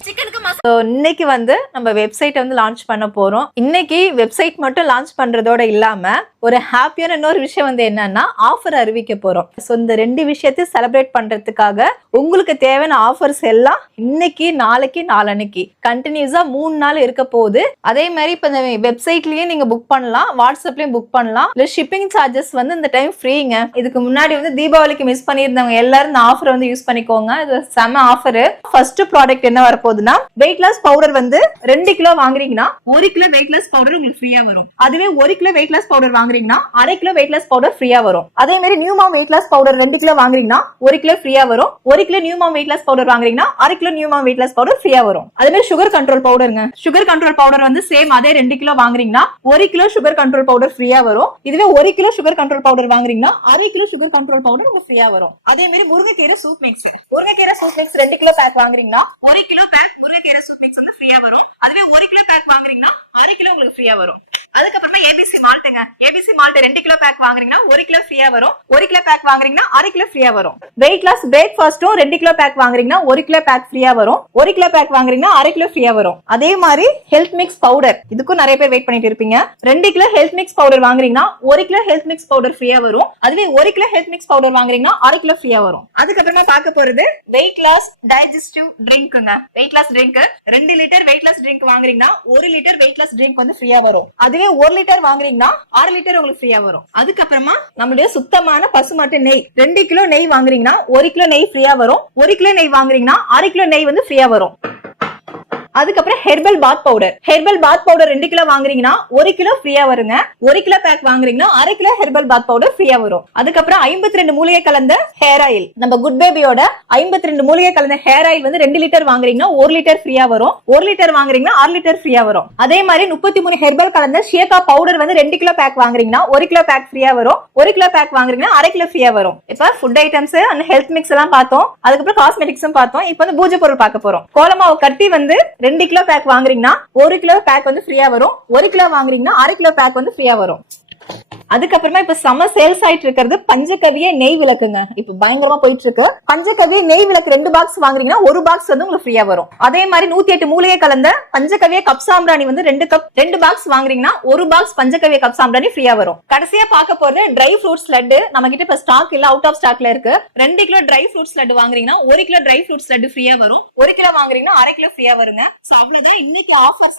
இன்னைக்கு வந்து நம்ம வெப்சைட் வந்து லான்ச் பண்ண போறோம். இன்னைக்கு வெப்சைட் மட்டும் லான்ச் பண்றதோட இல்லாம ஒரு ஹாப்பியான இன்னொரு விஷயம் வந்து என்னன்னா ஆஃபர் அறிவிக்க போறோம். ஸோ இந்த ரெண்டு விஷயத்தையும் செலிப்ரேட் பண்றதுக்காக உங்களுக்கு தேவையான ஆஃபர்ஸ் எல்லாம் இன்னைக்கு நாளைக்கு நாளன்னைக்கு கண்டினியூஸா 3 நாள் இருக்க போகுது. அதே மாதிரி இப்ப இந்த வெப்சைட்லயே நீங்க புக் பண்ணலாம், வாட்ஸ்அப்லயும் புக் பண்ணலாம். இல்ல ஷிப்பிங் சார்ஜஸ் வந்து இந்த டைம் ஃப்ரீங்க. இதுக்கு முன்னாடி வந்து தீபாவளிக்கு மிஸ் பண்ணியிருந்தவங்க எல்லாரும் இந்த ஆஃபர் வந்து யூஸ் பண்ணிக்கோங்க. இது செம ஆஃபர். ஃபர்ஸ்ட் ப்ராடக்ட் என்ன வரப்போகுதுன்னா வெயிட் லாஸ் பவுடர் வந்து 2 கிலோ வாங்குறீங்கன்னா 1 கிலோ வெயிட் லாஸ் பவுடர் உங்களுக்கு ஃப்ரீயா வரும். அதுவே 1 கிலோ வெயிட் லாஸ் பவுடர் வாங்குறீங்கன்னா 1/2 கிலோ வெயிட் லாஸ் பவுடர் ஃப்ரீயா வரும். அதே மாதிரி new mom weight loss powder 2 kilo வாங்குறீங்கன்னா 1 கிலோ ஃப்ரீயா வரும். 1 kilo new mom weight loss powder வாங்குறீங்கன்னா 1/2 kilo new mom weight loss powder ஃப்ரீயா வரும். அதே மாதிரி சுகர் கண்ட்ரோல் பவுடருங்க. சுகர் கண்ட்ரோல் பவுடர் வந்து சேம் அதே 2 கிலோ வாங்குறீங்கன்னா 1 கிலோ சுகர் கண்ட்ரோல் பவுடர் ஃப்ரீயா வரும். இதுவே 1 கிலோ சுகர் கண்ட்ரோல் பவுடர் வாங்குறீங்கன்னா 1/2 கிலோ சுகர் கண்ட்ரோல் பவுடர் உங்களுக்கு ஃப்ரீயா வரும். அதே மாதிரி முருங்கைக்கீரை சூப் மிக்ஸ். முருங்கைக்கீரை சூப் மிக்ஸ் 2 கிலோ பேக் வாங்குறீங்கன்னா 1 கிலோ பேக் முருங்கைக்கீரை சூப் மிக்ஸ் வந்து ஃப்ரீயா வரும். அதுவே 1 கிலோ பேக் வாங்குறீங்கன்னா 1/2 கிலோ உங்களுக்கு ஃப்ரீயா வரும். அதுக்கப்புறமா ஏபிசி மால்ட்டுங்க. ஏபிசி மால்ட் 2 கிலோ பேக் வாங்குறீங்கன்னா 1 கிலோ ஃப்ரீயா வரும். 1 கிலோ பேக் வாங்குறீங்கன்னா 1/2 கிலோ ஃப்ரீயா வரும். வெயிட் லாஸ் பிரேக்ஃபாஸ்டும் 2 கிலோ பேக் வாங்குறீங்கன்னா 1 கிலோ பேக் ஃப்ரீயா வரும். 1 கிலோ பேக் வாங்குறீங்கன்னா 1/2 கிலோ ஃப்ரீயா வரும். அதே மாதிரி ஹெல்த் மிக்ஸ் பவுடர், இதுக்கும் நிறைய பேர் வெயிட் பண்ணிட்டு இருப்பீங்க. 2 கிலோ ஹெல்த் மிக்ஸ் பவுடர் வாங்குறீங்கன்னா 1 கிலோ ஹெல்த் மிக்ஸ் பவுடர் ஃப்ரீயா வரும். அதுவே 1 கிலோ ஹெல்த் மிக்ஸ் பவுடர் வாங்குறீங்கன்னா 1/2 கிலோ ஃப்ரீயா வரும். அதுக்கப்புறமா பார்க்க போறது வெயிட் லாஸ் டைஜஸ்டிவ் ட்ரிங்க்ங்க. Weight loss drink 2 litre weight loss drink வாங்குறீங்கன்னா 1 லிட்டர் வெயிட் லாஸ் ட்ரிங்க் வந்து ஃப்ரீயா வரும். அதுவே 1 லிட்டர் வாங்குறீங்கன்னா 6 லிட்டர் உங்களுக்கு ஃப்ரீயா வரும். அதுக்கப்புறமா நம்மளுடைய சுத்தமான பசுமாட்டு நெய் 2 கிலோ நெய் வாங்குறீங்கன்னா 1 கிலோ நெய் ஃப்ரீயா வரும். 1 கிலோ நெய் வாங்குறீங்கன்னா 1/2 கிலோ நெய் வந்து ஃப்ரீயா வரும். அதுக்கப்புறம் herbal bath powder. Herbal bath powder 2 kilo வாங்குறீங்கன்னா 1 கிலோ ஃப்ரீயா வருங்க. 1 கிலோ பேக் வாங்குறீங்கன்னா 1/2 கிலோ ஹெர்பல் பாத் பவுடர் ஃப்ரீயா வரும். அதுக்கப்புறம் 52 மூலிகை கலந்த ஹேர் ஆயில். நம்ம குட் பேபியோட 52 மூலிகை கலந்த ஹேர் ஆயில் வந்து 2 லிட்டர் வாங்குறீங்கன்னா 1 லிட்டர் ஃப்ரீயா வரும். 1 லிட்டர் வாங்குறீங்கன்னா 6 லிட்டர் ஃப்ரீயா வரும். அதே மாதிரி 33 ஹெர்பல் கலந்த ஷியக்கா பவுடர் வந்து 2 கிலோ பேக் வாங்குறீங்கன்னா 1 கிலோ பேக் ஃப்ரீயா வரும். 1 கிலோ பேக் வாங்குறீங்கன்னா 1/2 கிலோ ஃப்ரீயா வரும். இப்ப food items and health mix எல்லாம் பார்த்தோம். அதுக்கப்புறம் காஸ்மெட்டிக்ஸும் பார்த்தோம். இப்போ வந்து பூஜை பொருள் பார்க்க போறோம். கோலமாவு கட்டி வந்து 2 கிலோ பேக் வாங்குறீங்கன்னா 1 கிலோ பேக் வந்து ஃப்ரீயா வரும். 1 கிலோ வாங்குறீங்கன்னா 1/2 கிலோ பேக் வந்து ஃப்ரீயா வரும். அதுக்கப்புறமா இப்ப சம சேல்ஸ் ஆயிட்டு இருக்கிறது பஞ்சகவிய நெய் விளக்குங்க. இப்ப பயங்கரமா போயிட்டு இருக்கு. பஞ்சகவிய நெய் விளக்கு 2 பாக்ஸ் வாங்குறீங்கன்னா 1 பாக்ஸ் வந்து உங்களுக்கு ஃப்ரீயா வரும். அதே மாதிரி 108 மூலிகை கலந்த பஞ்சகவிய கப் சாம்பிராணி வந்து 2 பாக்ஸ் வாங்குறீங்கன்னா 1 பாக்ஸ் பஞ்சகவிய கப் சாம்பிராணி ஃப்ரீயா வரும். கடைசியா பார்க்க போறது ட்ரை ஃப்ரூட்ஸ் லட்டு. நம்ம கிட்ட இப்ப ஸ்டாக் இல்ல, அவுட் ஆஃப் ஸ்டாக்ல இருக்கு. 2 கிலோ ட்ரை ஃப்ரூட்ஸ் லட்டு வாங்குறீங்கன்னா 1 கிலோ ட்ரை ஃப்ரூட்ஸ் லட்டு ஃப்ரீயா வரும். 1 கிலோ வாங்குறீங்கன்னா 1/2 கிலோ ஃப்ரீயா வருங்க. சோ அவ்வளவுதான் இன்னைக்கு ஆஃபர்ஸ்ல